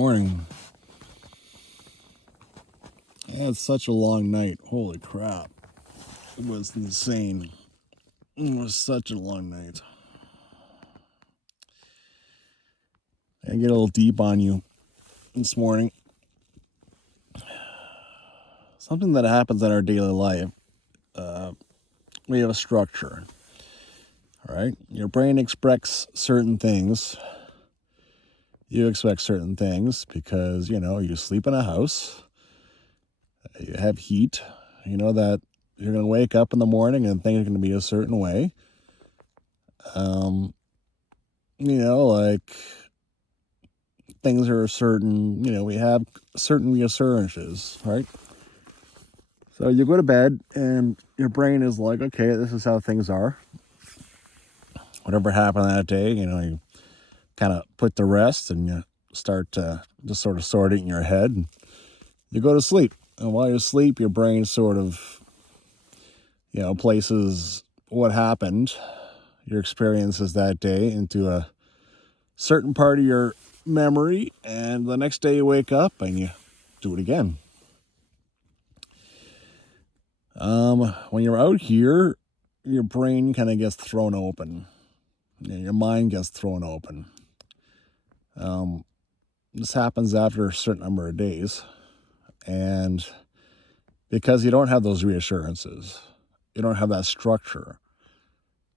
Morning. I had such a long night. Holy crap. It was insane. It was such a long night. I get a little deep on you this morning. Something that happens in our daily life. We have a structure. All right? Your brain expects certain things. You expect certain things because, you sleep in a house. You have heat. You know that you're going to wake up in the morning and things are going to be a certain way. Like things are certain, we have certain reassurances, right? So you go to bed and your brain is like, okay, this is how things are. Whatever happened that day, you kind of put to rest and you start to just sort of sort it in your head and you go to sleep. And while you sleep, your brain sort of, places what happened, your experiences that day into a certain part of your memory, and the next day you wake up and you do it again. When you're out here, your brain kind of gets thrown open. Your mind gets thrown open. This happens after a certain number of days, and because you don't have those reassurances, you don't have that structure.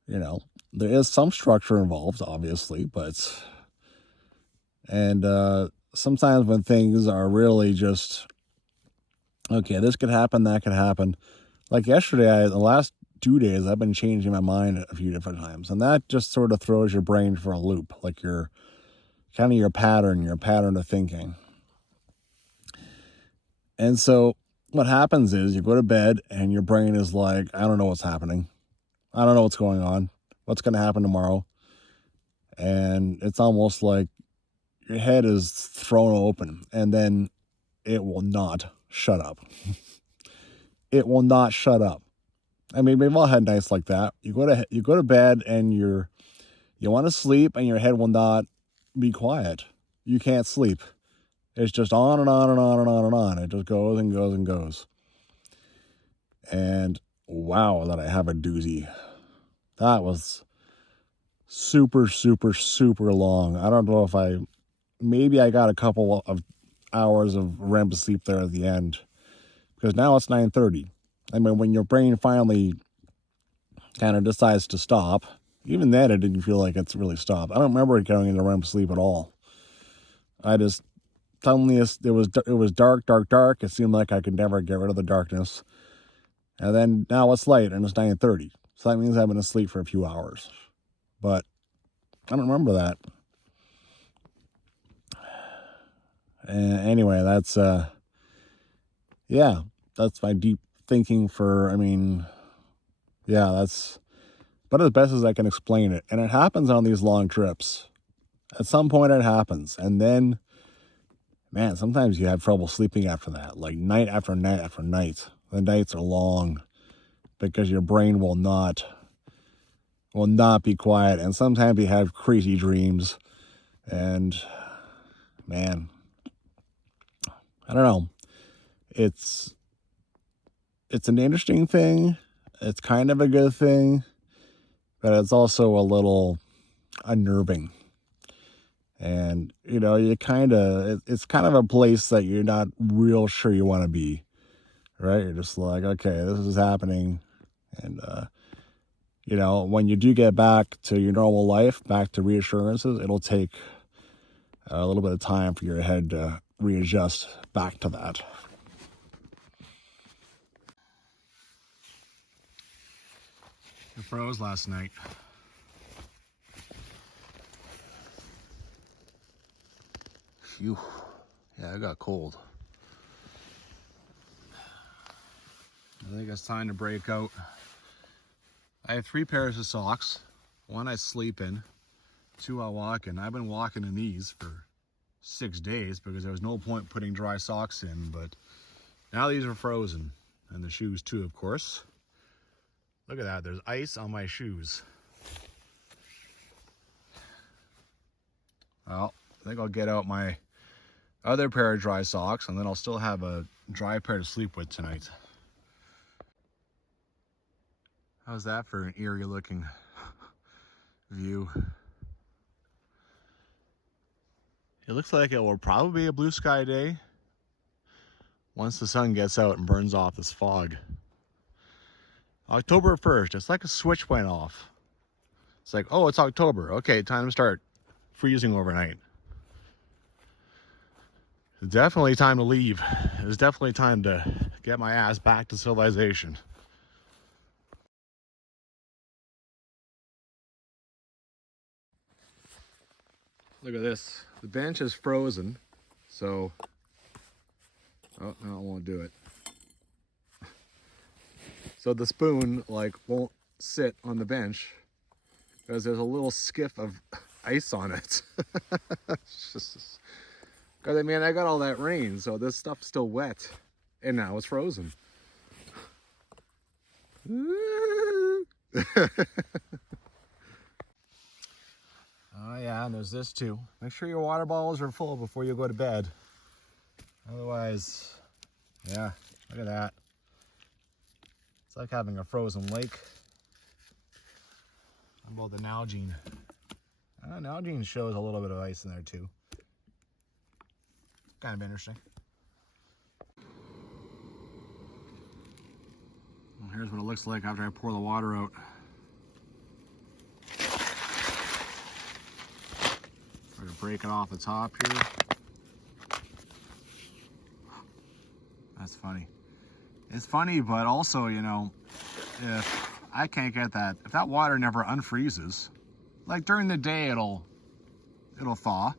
There is some structure involved, obviously, and sometimes when things are really just, okay, this could happen, that could happen. Like yesterday, the last 2 days, I've been changing my mind a few different times, and that just sort of throws your brain for a loop, like your pattern of thinking. And so what happens is you go to bed and your brain is like, I don't know what's happening. I don't know what's going on. What's going to happen tomorrow? And it's almost like your head is thrown open, and then it will not shut up. It will not shut up. I mean, we've all had nights like that. You go to bed and you want to sleep, and your head will not be quiet. You can't sleep. It's just on and on and on and on and on. It just goes and goes and goes. And wow, that I have a doozy. That was super, super, super long. I don't know if maybe I got a couple of hours of REM sleep there at the end, because now it's 9:30. I mean, when your brain finally kind of decides to stop, even then it didn't feel like it's really stopped. I don't remember it going into REM sleep at all. I just suddenly it was dark. It seemed like I could never get rid of the darkness. And then now it's light and it's 9:30. So that means I've been asleep for a few hours. But I don't remember that. And anyway, that's my deep thinking that's but as best as I can explain it. And it happens on these long trips. At some point it happens. And then, man, sometimes you have trouble sleeping after that. Like night after night after night. The nights are long because your brain will not be quiet. And sometimes you have crazy dreams. And, man, I don't know. It's an interesting thing. It's kind of a good thing, but it's also a little unnerving. And, it's kind of a place that you're not real sure you want to be, right? You're just like, okay, this is happening. And, when you do get back to your normal life, back to reassurances, it'll take a little bit of time for your head to readjust back to that. I froze last night. Phew. Yeah, I got cold. I think it's time to break out. I have 3 pairs of socks. 1 I sleep in, 2 I walk in. I've been walking in these for 6 days because there was no point putting dry socks in, but now these are frozen. And the shoes too, of course. Look at that, there's ice on my shoes. Well, I think I'll get out my other pair of dry socks, and then I'll still have a dry pair to sleep with tonight. How's that for an eerie looking view? It looks like it will probably be a blue sky day once the sun gets out and burns off this fog. October 1st, it's like a switch went off. It's like, oh, it's October. Okay, time to start freezing overnight. It's definitely time to leave. It's definitely time to get my ass back to civilization. Look at this. The bench is frozen, so... Oh, no, it won't do it. So the spoon, like, won't sit on the bench because there's a little skiff of ice on it. Because, I mean, I got all that rain, so this stuff's still wet. And now it's frozen. Oh yeah, and there's this too. Make sure your water bottles are full before you go to bed. Otherwise, yeah, look at that. It's like having a frozen lake. How about the Nalgene? Nalgene shows a little bit of ice in there too. Kind of interesting. Well, here's what it looks like after I pour the water out. Try to break it off the top here. That's funny. It's funny, but also, you know, if I can't get that, if that water never unfreezes, like during the day it'll thaw,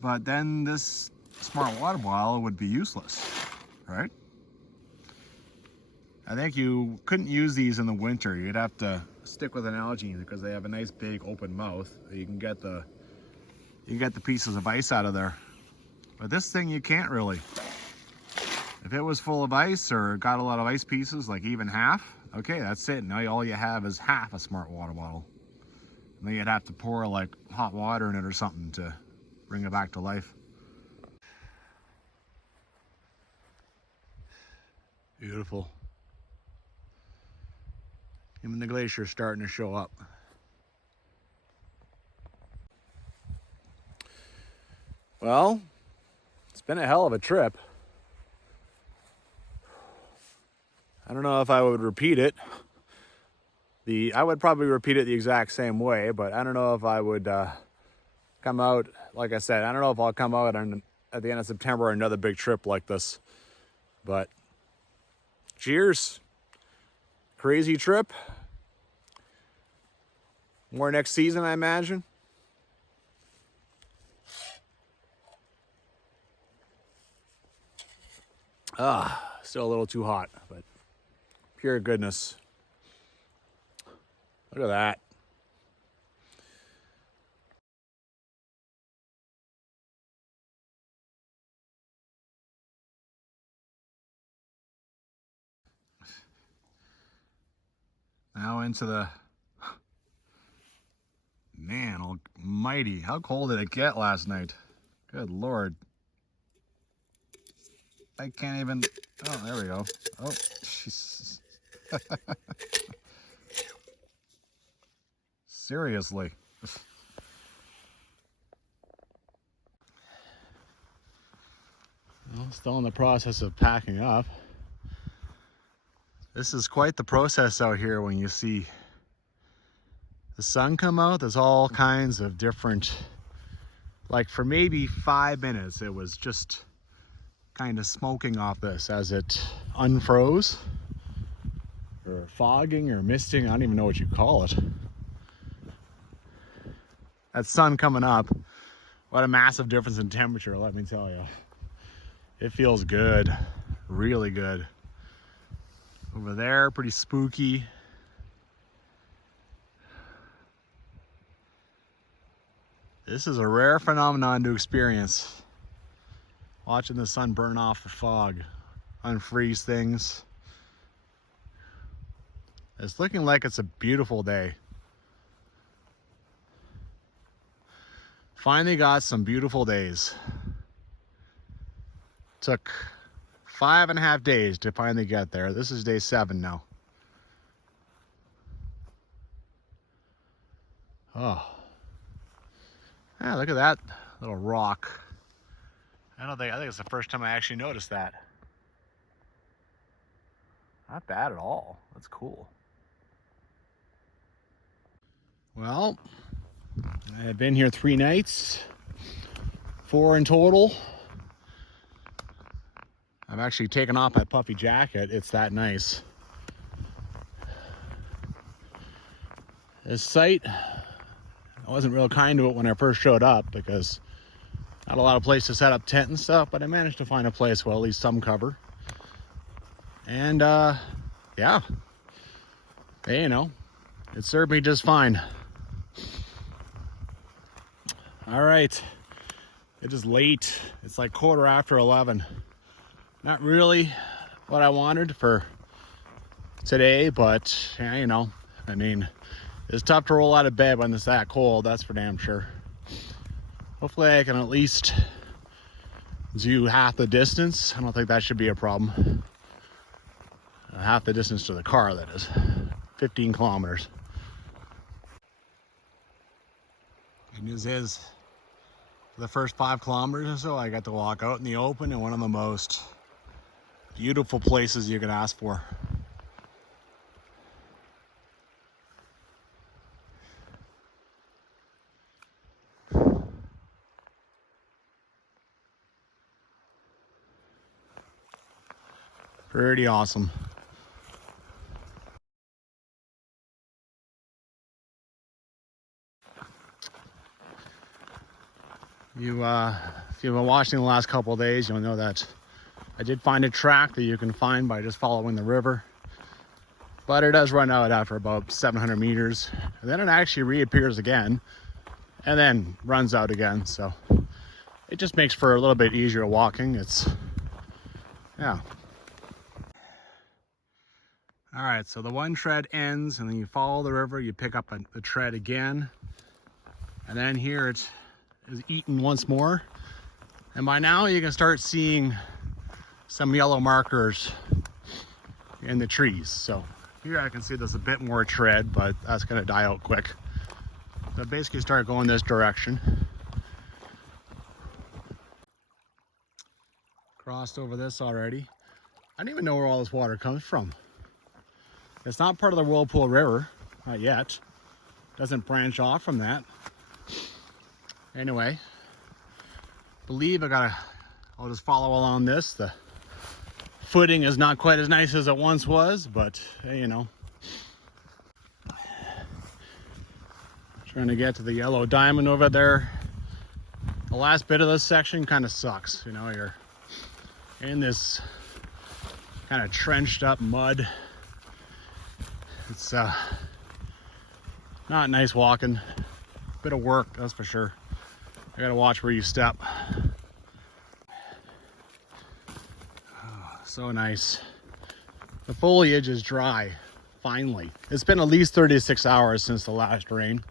but then this smart water bottle would be useless, right? I think you couldn't use these in the winter. You'd have to stick with an Nalgene because they have a nice big open mouth. You can get the pieces of ice out of there. But this thing you can't really. If it was full of ice or got a lot of ice pieces, like even half, okay, that's it. Now all you have is half a smart water bottle. And then you'd have to pour like hot water in it or something to bring it back to life. Beautiful. Even the glacier's starting to show up. Well, it's been a hell of a trip. I don't know if I would repeat it. I would probably repeat it the exact same way, but I don't know if I would come out, like I said, I don't know if I'll come out at the end of September on another big trip like this. But cheers. Crazy trip. More next season, I imagine. Still a little too hot, but pure goodness. Look at that. Now into the, man almighty, how cold did it get last night? Good Lord. I can't even, oh, there we go. Oh, Jesus. Seriously. Well, still in the process of packing up. This is quite the process out here when you see the sun come out. There's all kinds of different, like for maybe 5 minutes, it was just kind of smoking off this as it unfroze, or fogging or misting. I don't even know what you call it. That sun coming up, what a massive difference in temperature, let me tell you. It feels good, really good. Over there, pretty spooky. This is a rare phenomenon to experience. Watching the sun burn off the fog, unfreeze things. It's looking like it's a beautiful day. Finally got some beautiful days. Took 5.5 days to finally get there. This is day 7 now. Oh. Yeah, look at that little rock. I think it's the first time I actually noticed that. Not bad at all. That's cool. Well, I've been here 3 nights, 4 in total. I've actually taken off my puffy jacket. It's that nice. This site, I wasn't real kind to it when I first showed up because not a lot of place to set up tent and stuff, but I managed to find a place with at least some cover. And yeah, hey, you know, it served me just fine. All right, it is late. It's like 11:15. Not really what I wanted for today, but yeah, you know, I mean, it's tough to roll out of bed when it's that cold, that's for damn sure. Hopefully I can at least do half the distance. I don't think that should be a problem. Half the distance to the car, that is. 15 kilometers. Good news is, for the first 5 kilometers or so, I got to walk out in the open in one of the most beautiful places you can ask for. Pretty awesome. If you've been watching the last couple of days, you'll know that I did find a track that you can find by just following the river. But it does run out after about 700 meters. And then it actually reappears again and then runs out again. So it just makes for a little bit easier walking. It's, yeah. All right, so the one tread ends and then you follow the river, you pick up the tread again. And then here it is eaten once more. And by now you can start seeing some yellow markers in the trees. So here I can see there's a bit more tread, but that's gonna die out quick. So basically start going this direction. Crossed over this already. I don't even know where all this water comes from. It's not part of the Whirlpool River, not yet. Doesn't branch off from that. Anyway, believe I'll just follow along this. The footing is not quite as nice as it once was, but hey, you know. Trying to get to the yellow diamond over there. The last bit of this section kind of sucks. You know, you're in this kind of trenched up mud. It's not nice walking. Bit of work, that's for sure. I gotta watch where you step. Oh, so nice. The foliage is dry, finally. It's been at least 36 hours since the last rain.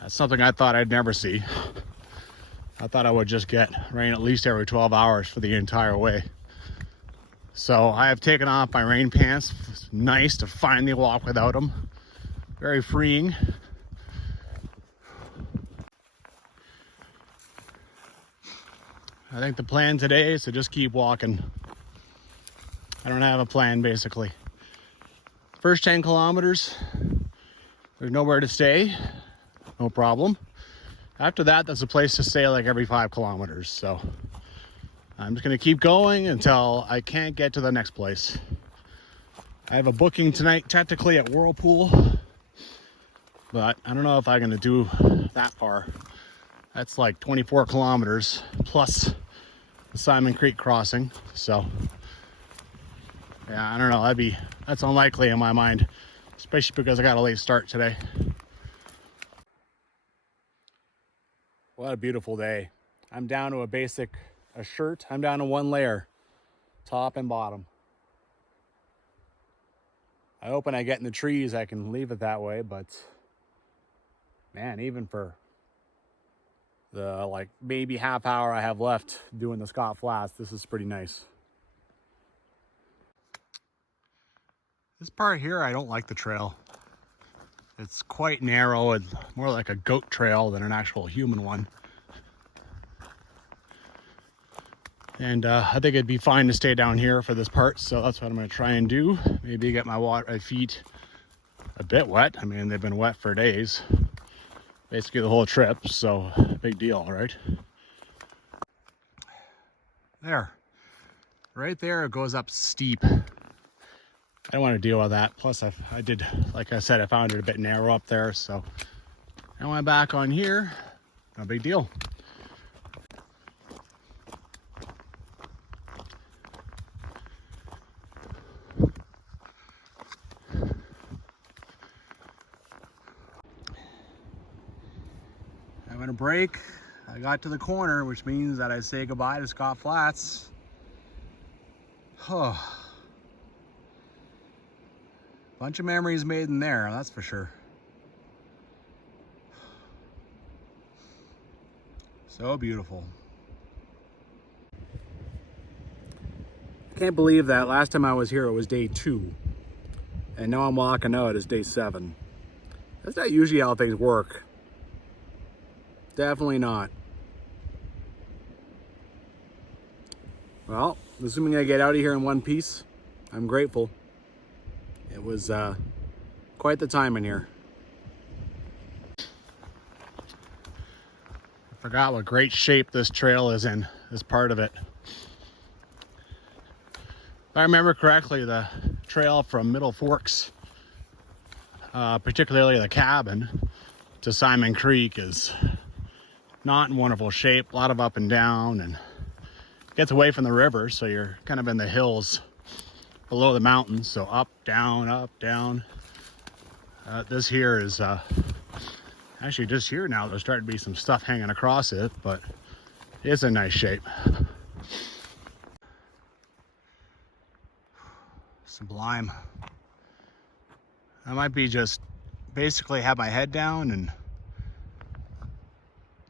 That's something I thought I'd never see. I thought I would just get rain at least every 12 hours for the entire way. So I have taken off my rain pants. It's nice to finally walk without them. Very freeing. I think the plan today is to just keep walking. I don't have a plan, basically. First 10 kilometers, there's nowhere to stay. No problem. After that, there's a place to stay like every 5 kilometers. So I'm just gonna keep going until I can't get to the next place. I have a booking tonight, technically at Whirlpool, but I don't know if I'm gonna do that far. That's like 24 kilometers plus the Simon Creek crossing. So yeah, I don't know, that's unlikely in my mind, especially because I got a late start today. What a beautiful day. I'm down to a shirt. I'm down to 1 layer, top and bottom. I hope when I get in the trees, I can leave it that way, but man, even for the like maybe half hour I have left doing the Scott Flats, this is pretty nice. This part here, I don't like the trail. It's quite narrow and more like a goat trail than an actual human one. And I think it'd be fine to stay down here for this part, so that's what I'm gonna try and do. Maybe get my feet a bit wet. I mean, they've been wet for days. Basically the whole trip, so big deal, right? There. Right there, it goes up steep. I don't want to deal with that. Plus, I did, like I said, I found it a bit narrow up there, so I went back on here. No big deal. I'm gonna break. I got to the corner, which means that I say goodbye to Scott Flats. Oh. Bunch of memories made in there, that's for sure. So beautiful. I can't believe that last time I was here it was day 2. And now I'm walking out, it's day 7. That's not usually how things work. Definitely not. Well, assuming I get out of here in one piece, I'm grateful. It was quite the time in here. I forgot what great shape this trail is in, this part of it. If I remember correctly, the trail from Middle Forks, particularly the cabin, to Simon Creek is not in wonderful shape. A lot of up and down, and gets away from the river, so you're kind of in the hills below the mountains, so up, down. This here is actually just here now. There's starting to be some stuff hanging across it, but it's in nice shape. Sublime. I might be just basically have my head down and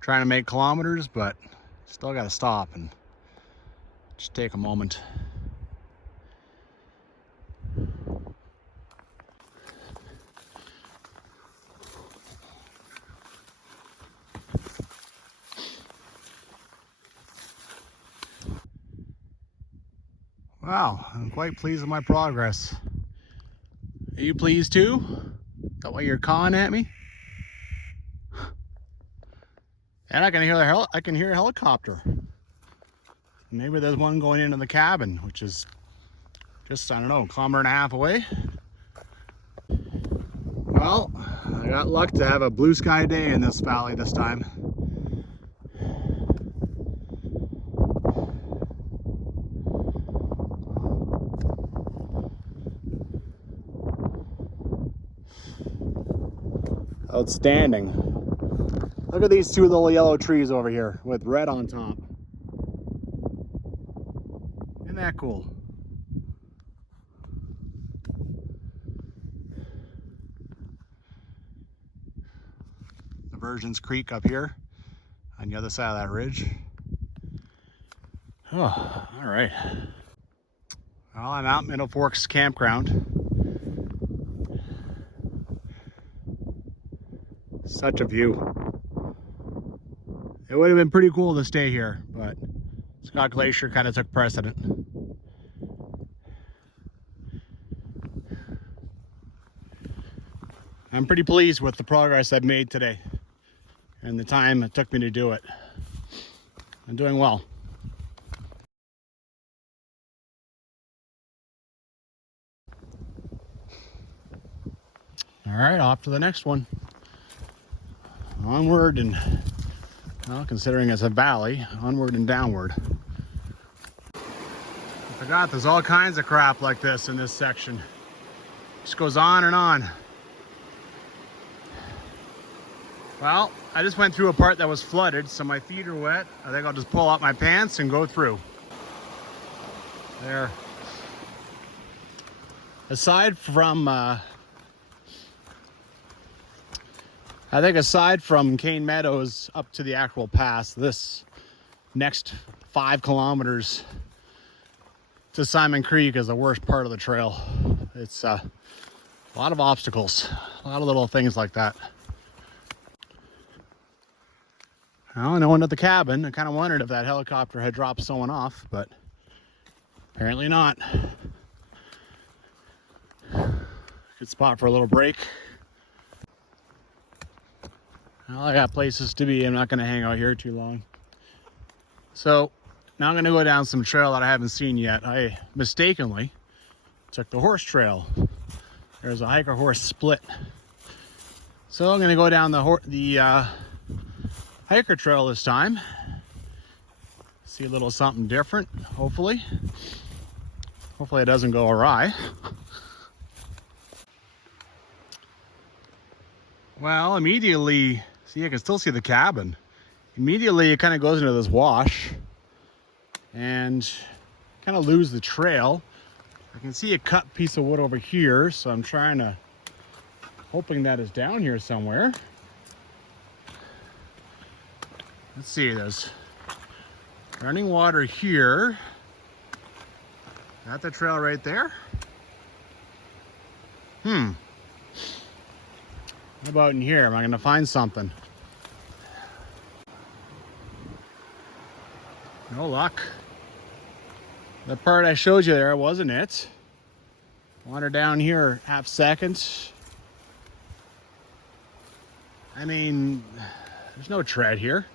trying to make kilometers, but still got to stop and just take a moment. Wow, I'm quite pleased with my progress. Are you pleased too? That way you're cawing at me? And I can hear a helicopter. Maybe there's one going into the cabin, which is just, I don't know, a kilometer and a half away. Well, I got luck to have a blue sky day in this valley this time. Outstanding. Look at these two little yellow trees over here with red on top. Isn't that cool? The Virgins Creek up here on the other side of that ridge. Oh, all right. Well, I'm out Middle Forks Campground. Such a view. It would have been pretty cool to stay here, but Scott Glacier kind of took precedent. I'm pretty pleased with the progress I've made today and the time it took me to do it. I'm doing well. All right, off to the next one. Onward and, well, considering it's a valley, onward and downward. I forgot there's all kinds of crap like this in this section. Just goes on and on. Well, I just went through a part that was flooded, so my feet are wet. I think I'll just pull out my pants and go through. There. Aside from I think aside from Cane Meadows up to the actual pass, this next 5 kilometers to Simon Creek is the worst part of the trail. It's a lot of obstacles, a lot of little things like that. Well, no one at the cabin. I kind of wondered if that helicopter had dropped someone off, but apparently not. Good spot for a little break. Well, I got places to be. I'm not going to hang out here too long. So now I'm going to go down some trail that I haven't seen yet. I mistakenly took the horse trail. There's a hiker horse split. So I'm going to go down the hiker trail this time. See a little something different, hopefully. Hopefully it doesn't go awry. Well, immediately, see, I can still see the cabin. Immediately it kind of goes into this wash and kind of lose the trail. I can see a cut piece of wood over here, so I'm hoping that is down here somewhere. Let's see, there's running water here. Got the trail right there. How about in here? Am I gonna find something? No luck. The part I showed you there wasn't it. Water down here, half second. I mean, there's no tread here.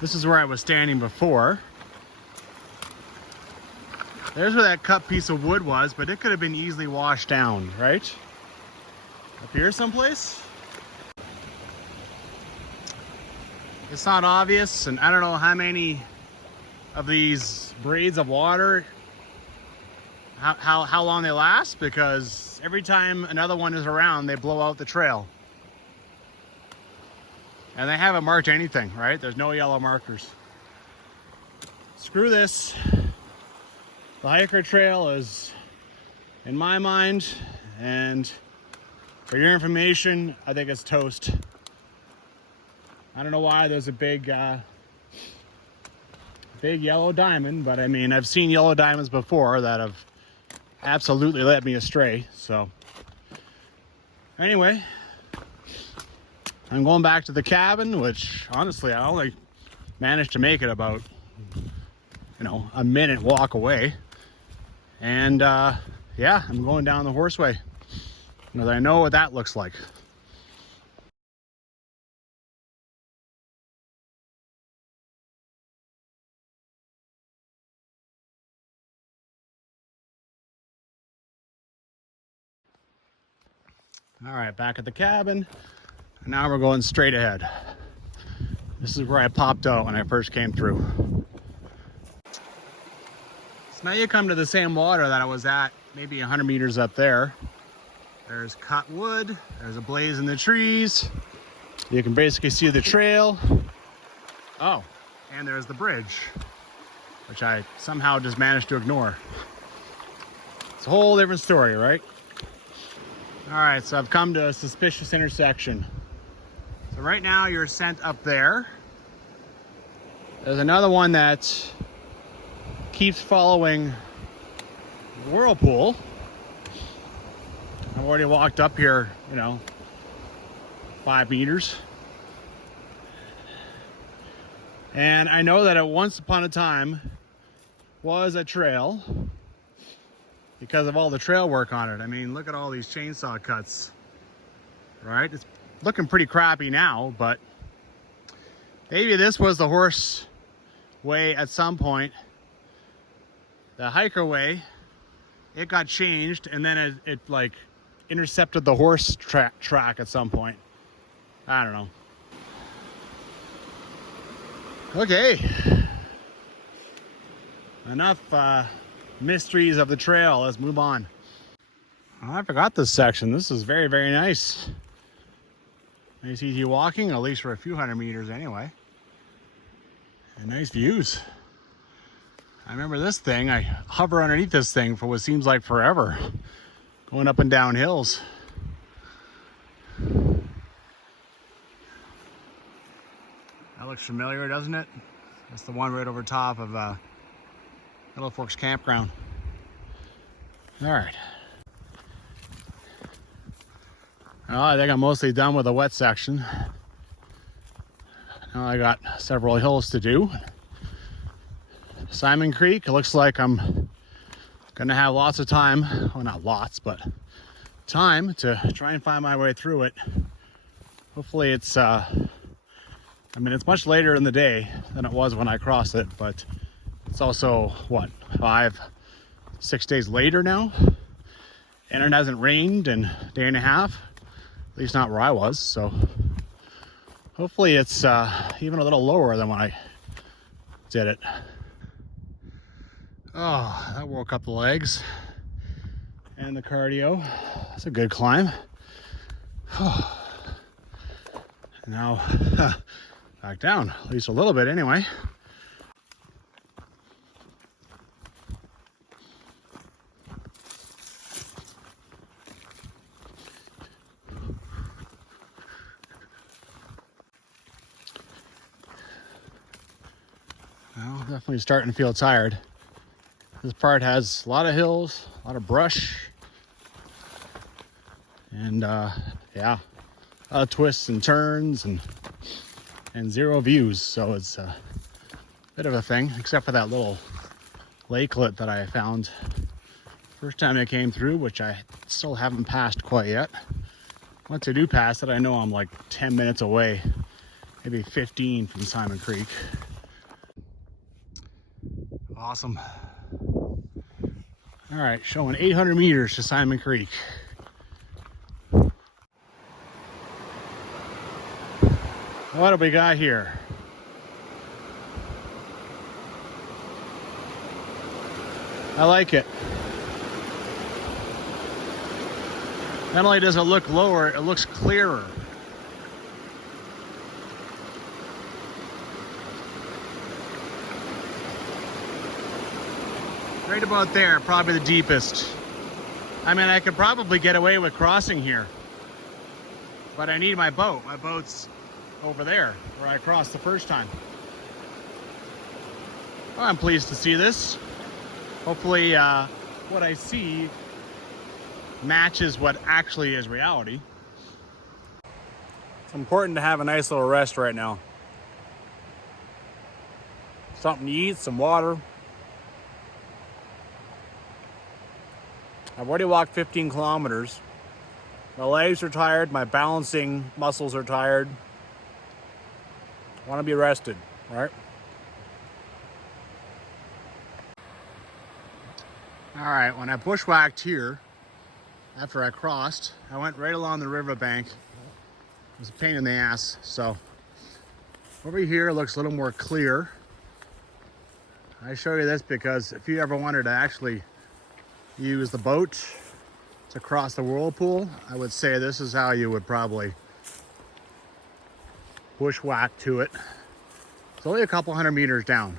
This is where I was standing before. There's where that cut piece of wood was, but it could have been easily washed down, right? Up here someplace? It's not obvious, and I don't know how many of these braids of water, how long they last, because every time another one is around, they blow out the trail. And they haven't marked anything, right? There's no yellow markers. Screw this. The hiker trail is, in my mind, and for your information, I think it's toast. I don't know why there's a big yellow diamond, but I mean, I've seen yellow diamonds before that have absolutely led me astray. So anyway, I'm going back to the cabin, which honestly, I only managed to make it about, a minute walk away. And yeah, I'm going down the horseway because I know what that looks like. All right, back at the cabin. And now we're going straight ahead. This is where I popped out when I first came through. So now you come to the same water that I was at, maybe 100 meters up there. There's cut wood, there's a blaze in the trees. You can basically see the trail. Oh, and there's the bridge, which I somehow just managed to ignore. It's a whole different story, right? All right, so I've come to a suspicious intersection. So right now you're sent up there. There's another one that keeps following the whirlpool. I've already walked up here, 5 meters. And I know that it once upon a time was a trail because of all the trail work on it. I mean, look at all these chainsaw cuts, right? It's looking pretty crappy now, but maybe this was the horse way at some point. The hiker way, it got changed, and then it like intercepted the horse track at some point. I don't know. Okay. Enough mysteries of the trail. Let's move on. Oh, I forgot this section. This is very, very nice. Nice easy walking, at least for a few hundred meters anyway. And nice views. I remember this thing. I hover underneath this thing for what seems like forever. going up and down hills. That looks familiar, doesn't it? That's the one right over top of Little Forks Campground. All right. Well, I think I'm mostly done with the wet section. Now I got several hills to do. Simon Creek, it looks like I'm gonna have lots of time, well not lots, but time to try and find my way through it. Hopefully it's, I mean, it's much later in the day than it was when I crossed it, but it's also, what, 5-6 days later now? And it hasn't rained in a day and a half, at least not where I was, so hopefully it's even a little lower than when I did it. Oh, that woke up the legs and the cardio. That's a good climb. Now, back down, at least a little bit anyway. Well, definitely starting to feel tired. This part has a lot of hills, a lot of brush, and yeah, a lot of twists and turns and zero views. So it's a bit of a thing, except for that little lakelet that I found first time I came through, which I still haven't passed quite yet. Once I do pass it, I know I'm like 10 minutes away, maybe 15 from Simon Creek. Awesome. All right, showing 800 meters to Simon Creek. What do we got here? I like it. Not only does it look lower, it looks clearer. Right about there, probably the deepest. I mean, I could probably get away with crossing here, but I need my boat. My boat's over there where I crossed the first time. Well, I'm pleased to see this. Hopefully what I see matches what actually is reality. It's important to have a nice little rest right now. Something to eat, some water. I've already walked 15 kilometers. My legs are tired, my balancing muscles are tired. I want to be rested, right? All right, when I bushwhacked here, after I crossed, I went right along the riverbank. It was a pain in the ass. So over here looks a little more clear. I show you this because if you ever wanted to actually use the boat to cross the whirlpool, I would say this is how you would probably bushwhack to it. It's only a couple hundred meters down.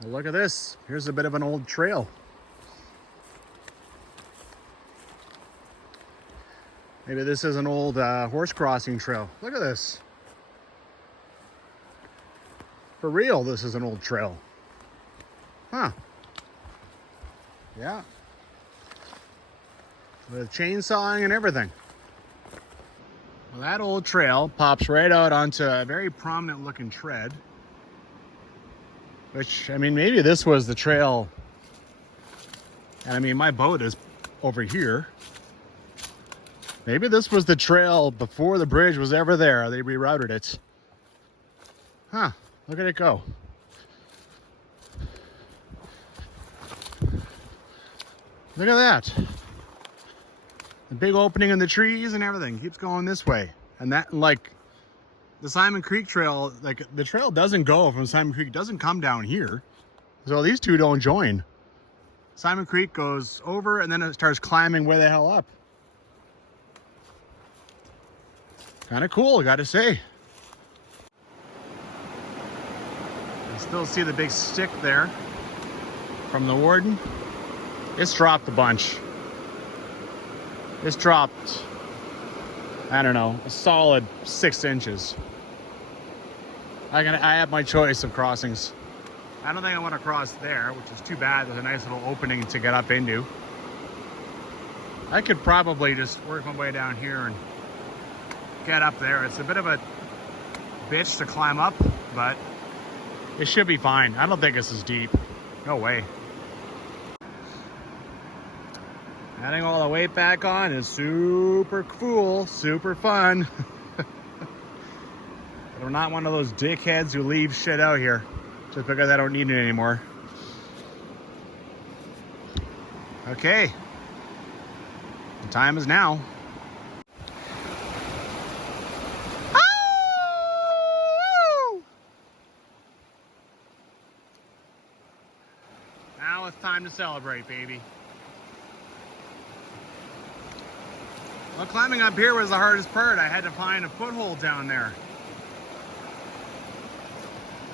Well, look at this. Here's a bit of an old trail. Maybe this is an old horse crossing trail. Look at this. For real, this is an old trail. Huh. Yeah. With chainsawing and everything. Well, that old trail pops right out onto a very prominent looking tread. Which, I mean, maybe this was the trail. And I mean, my boat is over here. Maybe this was the trail before the bridge was ever there. They rerouted it. Huh, look at it go. Look at that. The big opening in the trees and everything keeps going this way. And that, like, the Simon Creek Trail, like, the trail doesn't go from Simon Creek, doesn't come down here. So these two don't join. Simon Creek goes over and then it starts climbing way the hell up. Kind of cool, I gotta say. I still see the big stick there. from the warden. It's dropped a bunch. It's dropped, I don't know, a solid 6 inches. I have my choice of crossings. I don't think I want to cross there, which is too bad. There's a nice little opening to get up into. I could probably just work my way down here and get up there. It's a bit of a bitch to climb up, but it should be fine. I don't think this is deep. No way. Adding all the weight back on is super cool, super fun. I'm not one of those dickheads who leave shit out here just because I don't need it anymore. Okay. The time is now. Now it's time to celebrate, baby. Well, climbing up here was the hardest part. I had to find a foothold down there.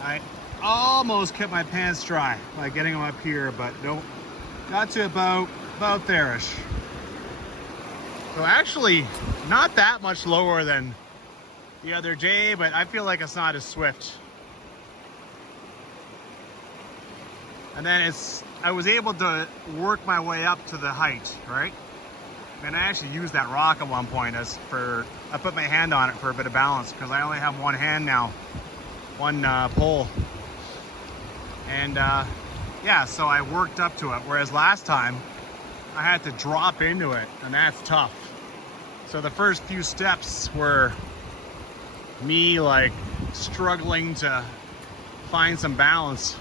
I almost kept my pants dry by getting them up here, but nope. Got to about there-ish. So actually, not that much lower than the other day, but I feel like it's not as swift. And then I was able to work my way up to the height, right? And I actually used that rock at one point I put my hand on it for a bit of balance because I only have one hand now, one pole. And yeah, so I worked up to it. Whereas last time I had to drop into it, and that's tough. So the first few steps were me like struggling to find some balance.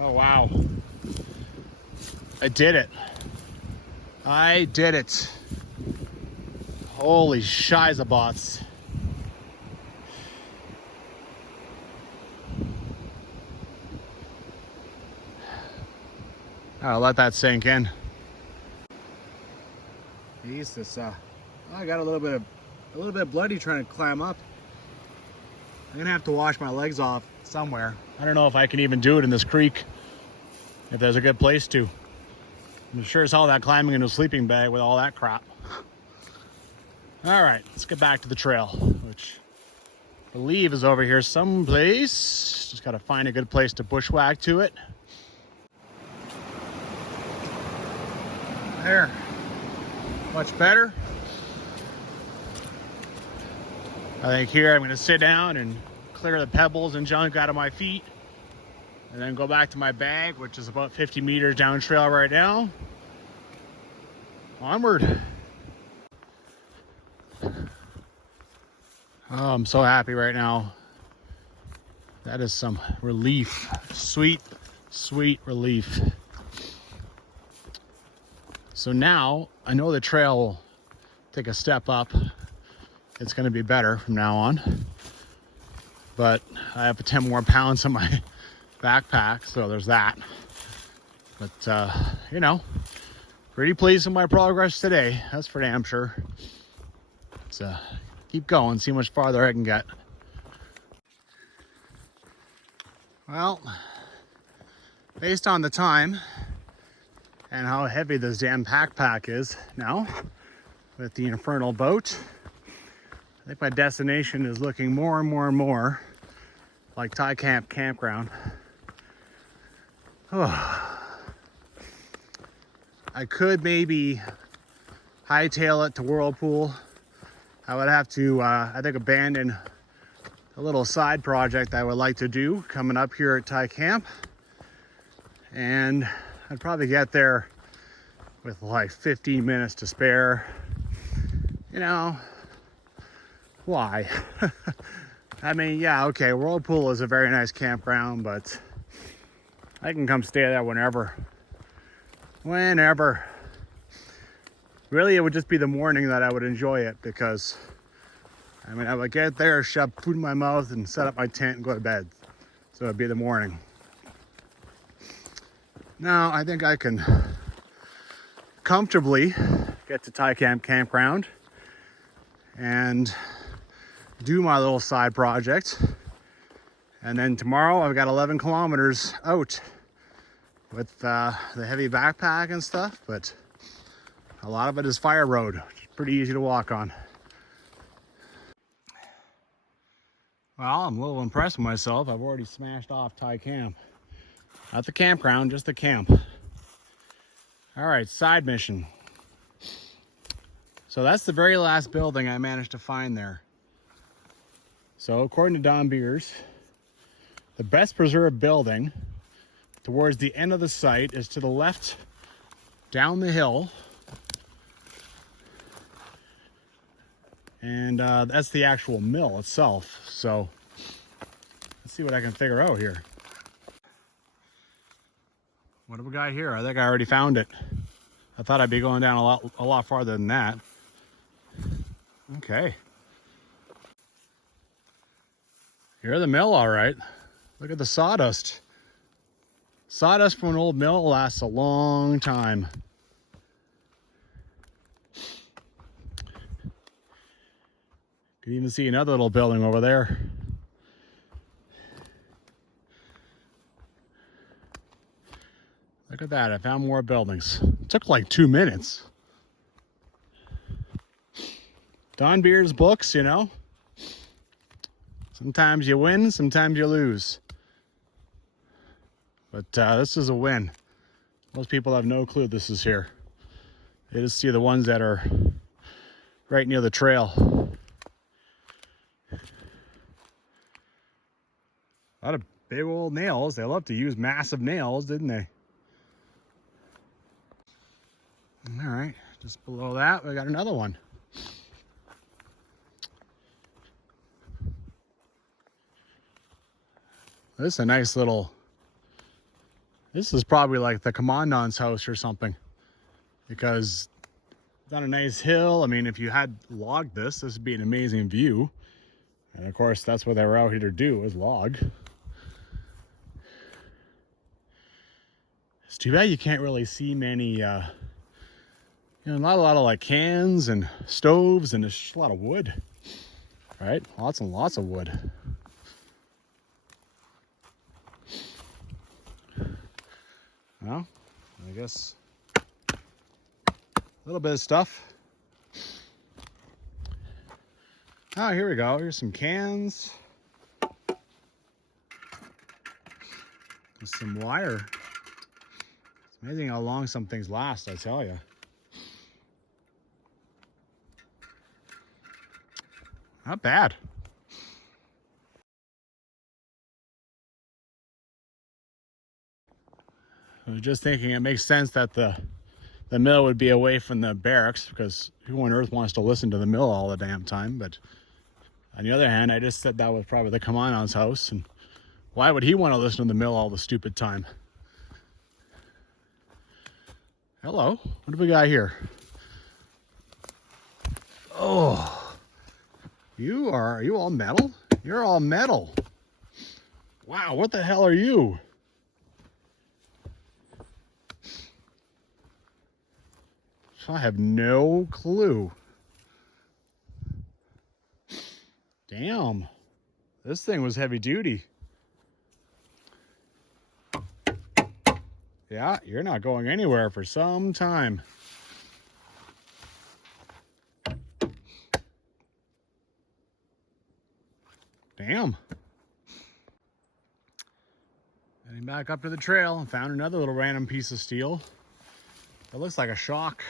Oh, wow. I did it. I did it. Holy shizabots. I'll let that sink in. Jesus, I got a little bit bloody trying to climb up. I'm gonna have to wash my legs off somewhere. I don't know if I can even do it in this creek, if there's a good place to. I'm sure as hell that climbing in a sleeping bag with all that crap. All right, let's get back to the trail, which I believe is over here someplace. Just gotta find a good place to bushwhack to it. There, much better. I think here I'm gonna sit down and clear the pebbles and junk out of my feet, and then go back to my bag, which is about 50 meters down trail right now. Onward. Oh, I'm so happy right now. That is some relief. Sweet, sweet relief. So now I know the trail will take a step up. It's going to be better from now on. But I have 10 more pounds in my backpack, so there's that. But, you know, pretty pleased with my progress today. That's for damn sure. Let's keep going, see how much farther I can get. Well, based on the time and how heavy this damn backpack is now with the infernal boat, I think my destination is looking more and more and more like Thai Camp Campground. Oh. I could maybe hightail it to Whirlpool. I would have to, I think, abandon a little side project I would like to do coming up here at Thai Camp. And I'd probably get there with like 15 minutes to spare. You know, why? I mean, yeah, okay, Whirlpool is a very nice campground, but I can come stay there whenever. Whenever. Really, it would just be the morning that I would enjoy it, because I mean, I would get there, shove food in my mouth, and set up my tent and go to bed. So it'd be the morning. Now, I think I can comfortably get to Thai Camp Campground and do my little side project And then tomorrow I've got 11 kilometers out with the heavy backpack and stuff, but a lot of it is fire road. It's pretty easy to walk on. Well, I'm a little impressed with myself. I've already smashed off Thai camp. Not the campground, just the camp. All right, side mission. So that's the very last building I managed to find there. So according to Don Beers, the best preserved building towards the end of the site is to the left down the hill. And that's the actual mill itself. So let's see what I can figure out here. What do we got here? I think I already found it. I thought I'd be going down a lot farther than that. Okay. Here's the mill, all right. Look at the sawdust. Sawdust from an old mill lasts a long time. You can even see another little building over there. Look at that, I found more buildings. It took like 2 minutes. Don Beers books, you know. Sometimes you win, sometimes you lose. But this is a win. Most people have no clue this is here. They just see the ones that are right near the trail. A lot of big old nails. They love to use massive nails, didn't they? All right, just below that, we got another one. This is a nice little, this is probably like the commandant's house or something, because it's on a nice hill. I mean, if you had logged this would be an amazing view. And of course, that's what they were out here to do, is log. It's too bad you can't really see many, not a lot of like cans and stoves, and there's just a lot of wood, right? Lots and lots of wood. Well, I guess a little bit of stuff. Oh, here we go. Here's some cans. With some wire. It's amazing how long some things last, I tell you. Not bad. I was just thinking it makes sense that the mill would be away from the barracks, because who on earth wants to listen to the mill all the damn time? But on the other hand, I just said that was probably the commandant's house, and why would he want to listen to the mill all the stupid time? Hello, what do we got here? Oh, are you all metal? You're all metal. Wow, what the hell are you? I have no clue. Damn, this thing was heavy duty. Yeah, you're not going anywhere for some time. Damn. Heading back up to the trail and found another little random piece of steel. It looks like a shock.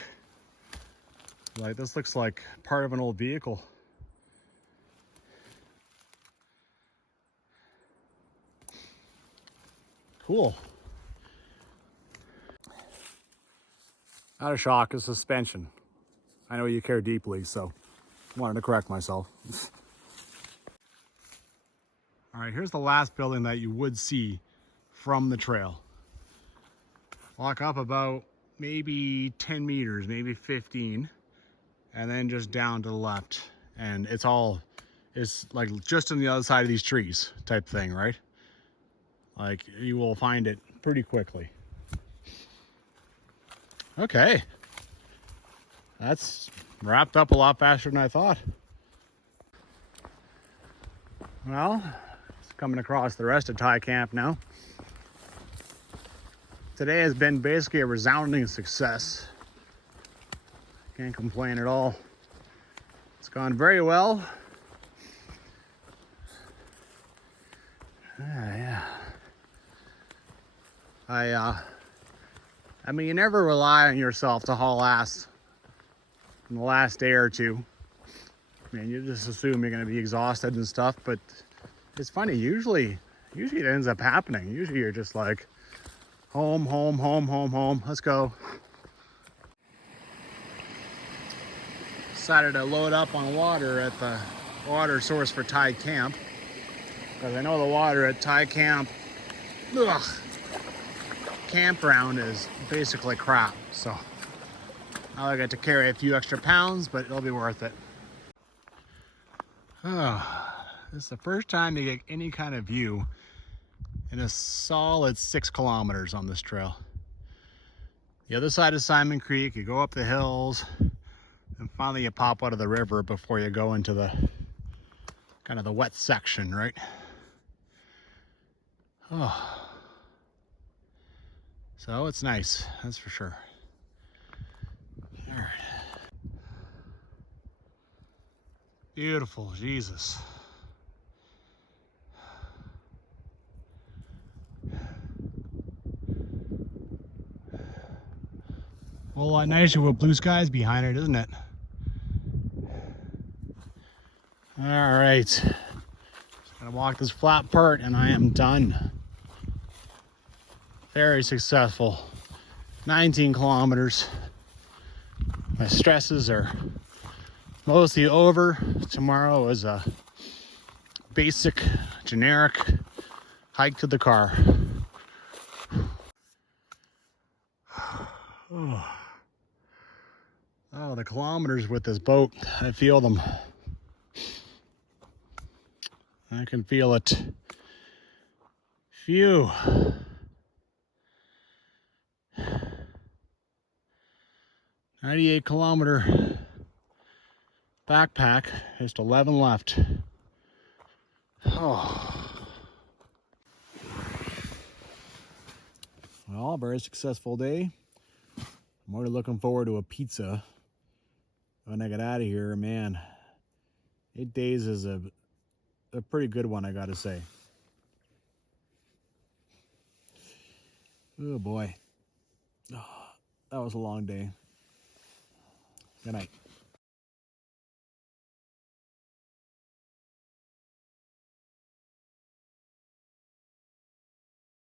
Like, this looks like part of an old vehicle. Cool. Not a shock, a suspension. I know you care deeply, so I wanted to correct myself. All right, here's the last building that you would see from the trail. Walk up about maybe 10 meters, maybe 15, and then just down to the left. And it's like just on the other side of these trees type thing, right? Like, you will find it pretty quickly. Okay. That's wrapped up a lot faster than I thought. Well, coming across the rest of Thai Camp now. Today has been basically a resounding success. Can't complain at all. It's gone very well. Yeah. I mean, you never rely on yourself to haul ass in the last day or two. I mean, you just assume you're going to be exhausted and stuff, but it's funny. Usually it ends up happening. Usually you're just like, home, home, home, home, home. Let's go. Decided to load up on water at the water source for Thai Camp, because I know the water at Thai Camp, Campground, is basically crap. So I get to carry a few extra pounds, but it'll be worth it. Oh, this is the first time you get any kind of view in a solid 6 kilometers on this trail. The other side of Simon Creek, you go up the hills, and finally you pop out of the river before you go into the kind of the wet section, right? Oh. So it's nice, that's for sure. All right. Beautiful, Jesus. A whole lot nicer with blue skies behind it, isn't it? All right. Just gonna walk this flat part and I am done. Very successful. 19 kilometers. My stresses are mostly over. Tomorrow is a basic, generic hike to the car. Oh, the kilometers with this boat, I feel them. I can feel it. Phew. $98-kilometer backpack, just 11 left. Oh. Well, very successful day. I'm already looking forward to a pizza when I get out of here. Man, 8 days is a pretty good one, I gotta say. Oh boy. Oh, that was a long day. Good night.